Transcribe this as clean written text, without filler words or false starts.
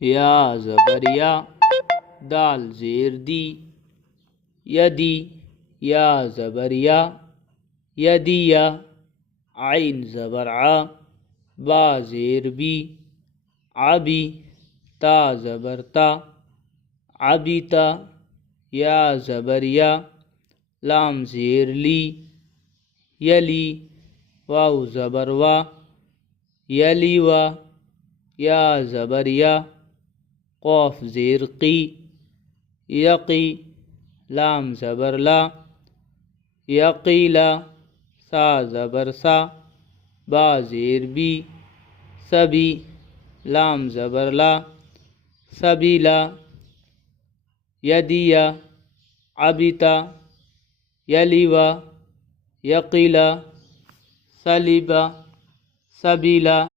یا زبر یا، دال زیر دی، یدی، یا زبر یا، یدیا، عین زبر ع، با زیر بی، عبی، تا زبر تا، عبیتا، یا زبر یا، لام زیر لی، یلی، واو زبر وا، یلی وا، یا زبر یا، قوف زیر قی، یقی، لام زبر لا، یقیلا، سا زبر سا، با زیر بی، سبی، لام زبر لا، سبیلا، یدیا، عبیتا، یلیوا، یقیلا، سلیبا، سبیلا،